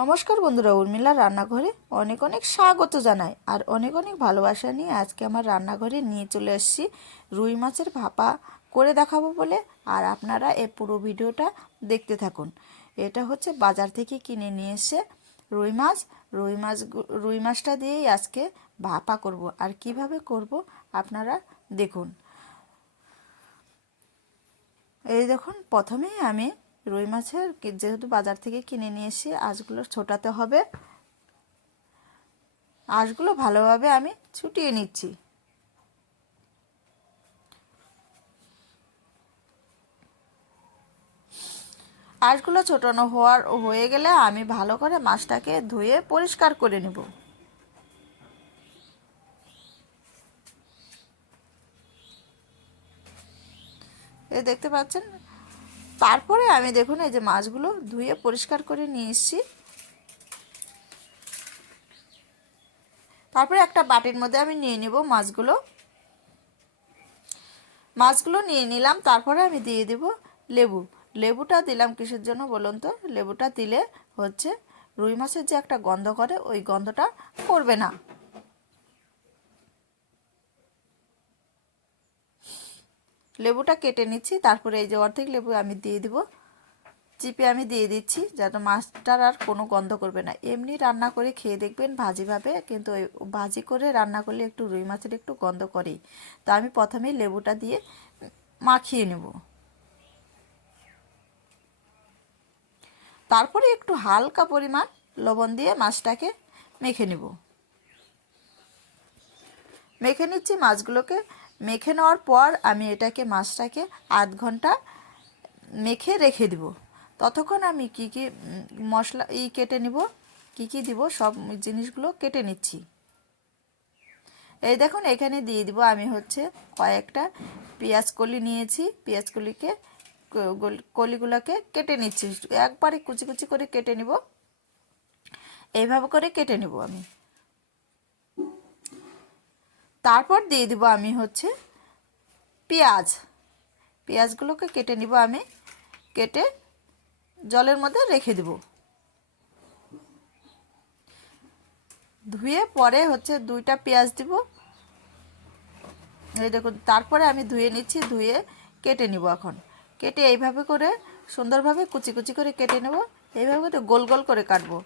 নমস্কার বন্ধুরা উর্মিলার রান্নাঘরে অনেক অনেক স্বাগত জানাই আর অনেক অনেক ভালোবাসা নিয়ে আজকে আমার রান্নাঘরে নিয়ে চলে এসেছি রুই মাছের ভাপা করে দেখাবো বলে। আর আপনারা এই পুরো ভিডিওটা দেখতে থাকুন। এটা হচ্ছে বাজার থেকে কিনে নিয়ে এসে রুই মাছ। রুই মাছ রুই মাছটা দিয়েই আজকে ভাপা করব। আর কীভাবে করব আপনারা দেখুন। এই দেখুন, প্রথমেই আমি রুই মাছের যেহেতু বাজার থেকে কিনে নিয়ে এসে আঁশগুলো ছোটাতে হবে। আঁশগুলো ভালোভাবে আমি ছুটিয়ে নিচ্ছি। আঁশগুলো ছোটানো হওয়ার, হয়ে গেলে আমি ভালো করে মাছটাকে ধুয়ে পরিষ্কার করে নেব। এ দেখতে পাচ্ছেন? তারপরে আমি দেখুন এই যে মাছগুলো ধুয়ে পরিষ্কার করে নিয়ে এসেছি। তারপরে একটা বাটির মধ্যে আমি নিয়ে নেব মাছগুলো। মাছগুলো নিয়ে নিলাম, তারপরে আমি দিয়ে দেব লেবু। লেবুটা দিলাম কিসের জন্য বলুন তো? লেবুটা দিলে হচ্ছে রুই মাছের যে একটা গন্ধ করে, ওই গন্ধটা করবে না। লেবুটা কেটে নিচ্ছি, তারপরে এই যে অর্ধেক লেবু আমি দিয়ে দিব। চিপে আমি দিয়ে দিচ্ছি যাতে মাছটার আর কোনো গন্ধ করবে না। এমনি রান্না করে খেয়ে দেখবেন ভাজিভাবে কিন্তু ভাজি করে রান্না করলে একটু রুই মাছের একটু গন্ধ করেই। তো আমি প্রথমেই লেবুটা দিয়ে মাখিয়ে নেব। তারপরে একটু হালকা পরিমাণ লবণ দিয়ে মাছটাকে মেখে নেব। মেখে নিচ্ছি মাছগুলোকে মেখে নেওয়ার পর আমি এটাকে, মাছটাকে আধ ঘণ্টা মেখে রেখে দিব। ততক্ষণ আমি কি কি মশলা ই কেটে নিব, কি কি দিব, সব জিনিসগুলো কেটে নিচ্ছি। এই দেখুন, এখানে দিয়ে দিব আমি হচ্ছে কয়েকটা পেঁয়াজ কলি নিয়েছি। পেঁয়াজ কলিকে কলিগুলোকে কেটে নিচ্ছি। একবারে কুচি কুচি করে কেটে নিব। এইভাবে করে কেটে নিব আমি। তারপর দিয়ে দিব আমি হচ্ছে পেঁয়াজ। পেঁয়াজগুলোকে কেটে নিব আমি। কেটে জলের মধ্যে রেখে দিব। ধুয়ে পরে হচ্ছে দুইটা পেঁয়াজ দিব। এই দেখুন, তারপরে আমি ধুয়ে নিচ্ছি, ধুয়ে কেটে নিব এখন। কেটে এইভাবে করে সুন্দরভাবে কুচি কুচি করে কেটে নেব। এইভাবে করে গোল গোল করে কাটবো।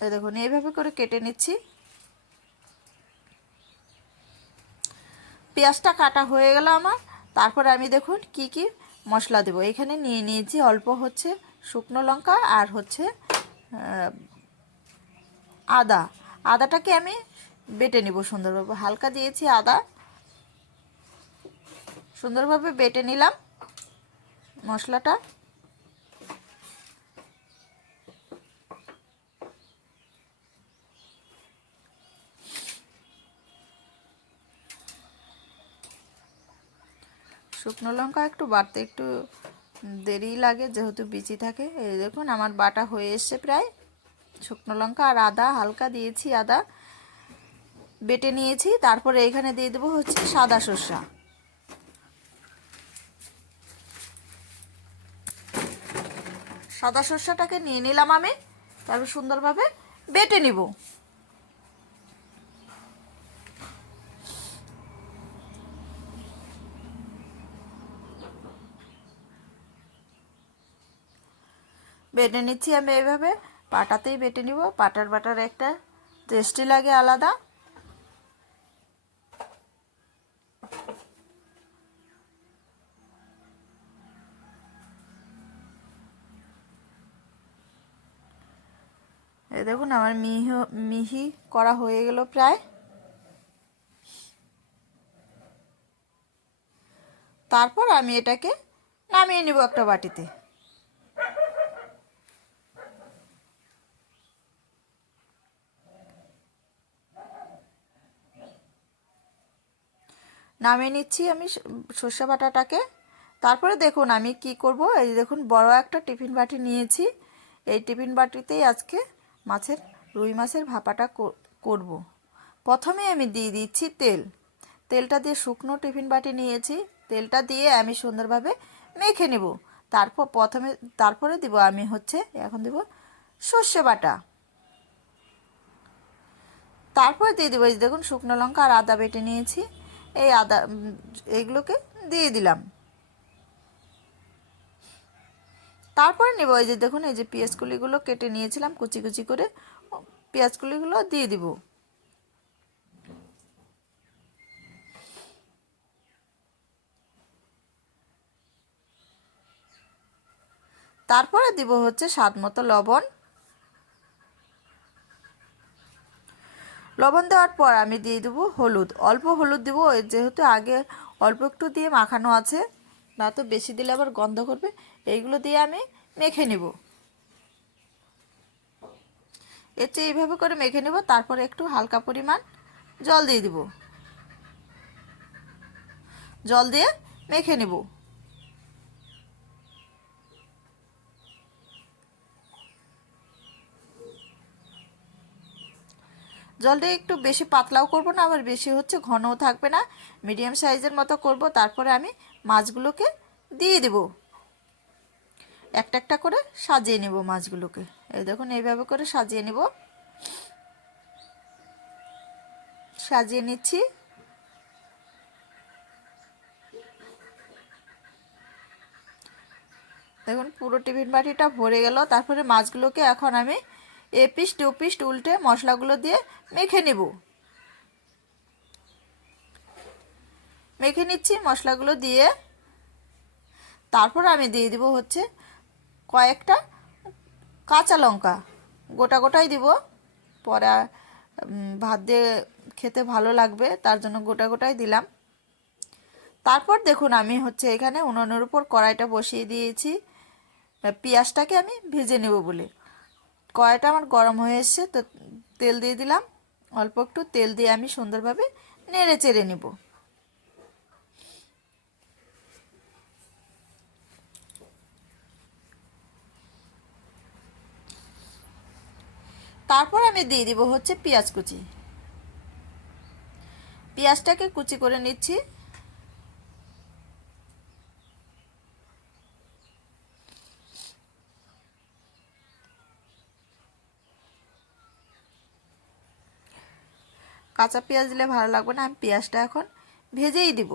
দেখুন, এইভাবে করে কেটে নিচ্ছি। পেঁয়াজটা কাটা হয়ে গেল আমার। তারপর আমি দেখুন কি কি মশলা দেবো। এখানে নিয়ে নিয়েছি অল্প হচ্ছে শুকনো লঙ্কা আর হচ্ছে আদা। আদাটাকে আমি বেটে নিব সুন্দরভাবে। হালকা দিয়েছি আদা। সুন্দরভাবে বেটে নিলাম মশলাটা। শুকনো লঙ্কা একটু বাড়তে একটু দেরি লাগে যেহেতু বিচি থাকে। এই দেখুন, আমার বাটা হয়ে এসছে প্রায়। শুকনো লঙ্কা আর আদা, হালকা দিয়েছি আদা। বেটে নিয়েছি, তারপরে এখানে দিয়ে দেবো হচ্ছে সাদা সর্ষা। সাদা সর্ষাটাকে নিয়ে নিলাম আমি, তারপর সুন্দরভাবে বেটে নিব। বেটে নিচ্ছি আমি এইভাবে পাটাতেই বেটে নিব। পাটার বাটার একটা টেস্টি লাগে, আলাদা। এই দেখুন, আমার মিহি মিহি করা হয়ে গেল প্রায়। তারপর আমি এটাকে নামিয়ে নিব একটা বাটিতে। নামিয়ে নিচ্ছি আমি সর্ষে বাটাটাকে। তারপরে দেখুন আমি কি করব, এই দেখুন বড় একটা টিফিন বাটি নিয়েছি। এই টিফিন বাটিতেই আজকে মাছের, রুই মাছের ভাপাটা কর- করব। প্রথমে আমি দিয়ে দিচ্ছি তেল। তেলটা দিয়ে শুকনো টিফিন বাটি নিয়েছি। তেলটা দিয়ে আমি সুন্দরভাবে মেখে নেব। তারপর প্রথমে, তারপরে দিব আমি হচ্ছে, এখন দিব সর্ষে বাটা। তারপরে দিয়ে দেবো দেখুন শুকনো লঙ্কা আর আদা বেটে নিয়েছি। এই আদা এইগুলোকে দিয়ে দিলাম। তারপরে নেব এই যে দেখুন এই যে পেঁয়াজ কুলিগুলো কেটে নিয়েছিলাম কুচি কুচি করে ও, পেঁয়াজ কুলিগুলো দিয়ে দিব। তারপরে দিব হচ্ছে স্বাদ মতো লবণ। লবণ দেওয়ার পর আমি দিয়ে দেবো হলুদ। অল্প হলুদ দেবো যেহেতু আগে অল্প একটু দিয়ে মাখানো আছে, না তো বেশি দিলে আবার গন্ধ করবে। এইগুলো দিয়ে আমি মেখে নেব। এর চেয়ে এইভাবে করে মেখে নেব, তারপরে একটু হালকা পরিমাণ জল দিয়ে দিব। জল দিয়ে মেখে নেব। জলটা একটু বেশি পাতলাও করব না, আবার বেশি হচ্ছে ঘনও থাকবে না। মিডিয়াম সাইজের মতো করব, তারপরে আমি মাছগুলোকে দিয়ে দেব। একটা একটা করে সাজিয়ে নেব মাছগুলোকে। এই দেখুন, এইভাবে করে সাজিয়ে নেব। সাজিয়ে নিচ্ছি। দেখুন, পুরো টিফিন বাটিটা ভরে গেল। তারপরে মাছগুলোকে এখন আমি এ পিস টু পিস উল্টে মশলাগুলো দিয়ে মেখে নেব। মেখে নিচ্ছি, মশলাগুলো দিয়ে। তারপর আমি দিয়ে দিব হচ্ছে কয়েকটা কাঁচা লঙ্কা। গোটা গোটাই দিব। পরে ভাত দিয়ে খেতে ভালো লাগবে, তার জন্য গোটা গোটাই দিলাম। তারপর দেখুন, আমি হচ্ছে এখানে উনুনের উপর কড়াইটা বসিয়ে দিয়েছি। পেঁয়াজটাকে আমি ভেজে নেব বলে। কড়াইটা আমার গরম হয়ে এসছে, তো তেল দিয়ে দিলাম। অল্প একটু তেল দিয়ে আমি সুন্দরভাবে নেড়ে চেড়ে নেব। তারপর আমি দিয়ে দিব হচ্ছে পেঁয়াজ কুচি। পেঁয়াজটাকে কুচি করে নিচ্ছি। কাঁচা পেঁয়াজ দিলে ভালো লাগবে না, আমি পেঁয়াজটা এখন ভেজেই দিব।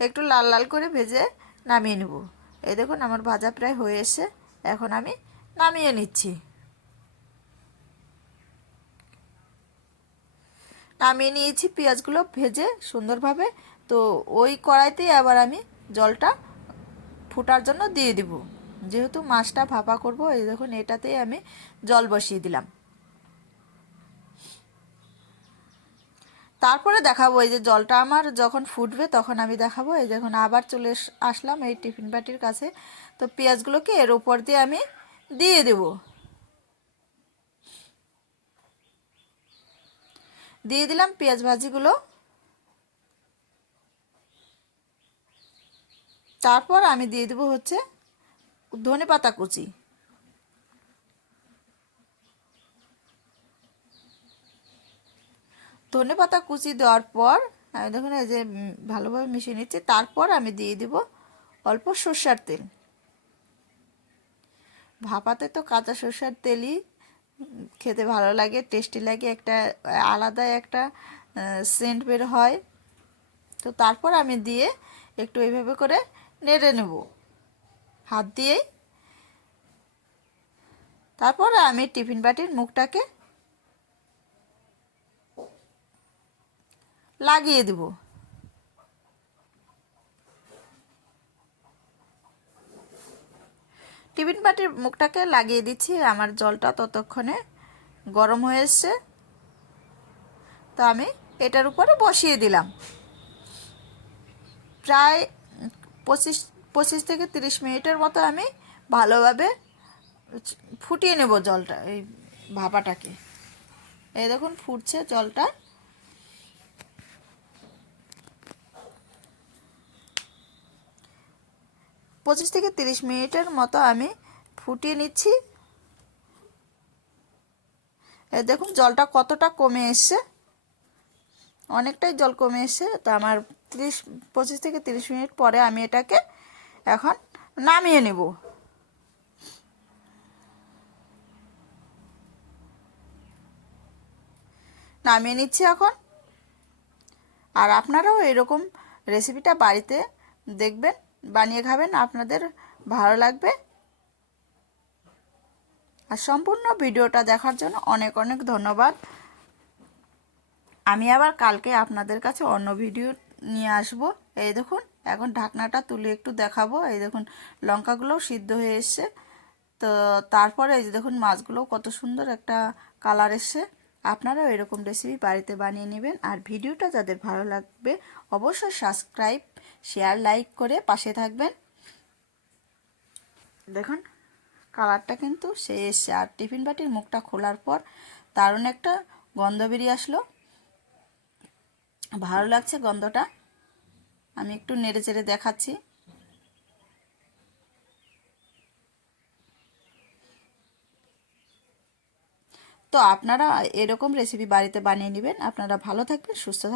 একটু লাল লাল করে ভেজে নামিয়ে নেব। এই দেখুন, আমার ভাজা প্রায় হয়ে এসে এখন আমি নামিয়ে নিচ্ছি। নামিয়ে নিয়েছি, পেঁয়াজগুলো ভেজে সুন্দরভাবে তো ওই কড়াইতেই আবার আমি জলটা ফুটার জন্য দিয়ে দিব। যেহেতু মাছটা ভাপা করব, এই দেখুন, এটাতেই আমি জল বসিয়ে দিলাম। তারপরে দেখাবো এই যে জলটা আমার যখন ফুটবে তখন আমি দেখাবো। এই দেখুন, আবার চলে আসলাম এই টিফিন বাটির কাছে। তো পেঁয়াজগুলোকে এর উপর দিয়ে আমি দিয়ে দেব। দিয়ে দিলাম পেঁয়াজ ভাজিগুলো। তারপর আমি দিয়ে দেবো হচ্ছে ধনে পাতা কুচি। ধনে পাতা কুচি দেওয়ার পর, আমি দেখুন এই যে ভালোভাবে মিশিয়ে নিচ্ছি। তারপর আমি দিয়ে দিব অল্প সর্ষার তেল। ভাপাতে তো কাঁচা সর্ষার তেলই খেতে ভালো লাগে, টেস্টি লাগে, একটা আলাদা একটা সেন্ট বের হয়। তো তারপর আমি দিয়ে একটু এইভাবে করে নেড়ে নেব। হাত দিয়েই তারপর আমি টিফিন বাটির মুখটাকে লাগিয়ে দেব। টিফিন বাটির মুখটাকে লাগিয়ে দিচ্ছি। আমার জলটা ততক্ষণে গরম হয়ে এসছে। তো আমি এটার উপরে বসিয়ে দিলাম। প্রায় পঁচিশ পঁচিশ থেকে তিরিশ মিনিটের মতো আমি ভালোভাবে ফুটিয়ে নেব জলটা, এই ভাপাটাকে। এই দেখুন, ফুটছে জলটা। পঁচিশ থেকে তিরিশ মিনিটের মতো আমি ফুটিয়ে নিচ্ছি। দেখুন, জলটা কতটা কমে এসছে। অনেকটাই জল কমে এসে তো আমার তিরিশ, পঁচিশ থেকে তিরিশ মিনিট পরে আমি এটাকে এখন নামিয়ে নেব। নামিয়ে নিচ্ছি এখন। আর আপনারাও এরকম রেসিপিটা বাড়িতে দেখবেন, বানিয়ে খাবেন, আপনাদের ভালো লাগবে। আর সম্পূর্ণ ভিডিওটা দেখার জন্য অনেক অনেক ধন্যবাদ। আমি আবার কালকে আপনাদের কাছে অন্য ভিডিও নিয়ে আসব। এই দেখুন, এখন ঢাকনাটা তুলে একটু দেখাবো। এই দেখুন, লঙ্কাগুলোও সিদ্ধ হয়ে এসছে। তো তারপরে এই যে দেখুন, মাছগুলোও কত সুন্দর একটা কালার এসছে। আপনারাও এরকম রেসিপি বাড়িতে বানিয়ে নেবেন। আর ভিডিওটা যাদের ভালো লাগবে, অবশ্যই সাবস্ক্রাইব শেয়ার লাইক করে পাশে থাকবেন। দেখুন, কালারটা কিন্তু সে এসছে। আর টিফিন বাটির মুখটা খোলার পর দারুণ একটা গন্ধ বেরিয়ে আসলো। ভালো লাগছে গন্ধটা। আমি একটু নেড়ে চেড়ে দেখাচ্ছি। তো আপনারা এরকম রেসিপি বাড়িতে বানিয়ে নেবেন। আপনারা ভালো থাকবেন, সুস্থ থাকবেন।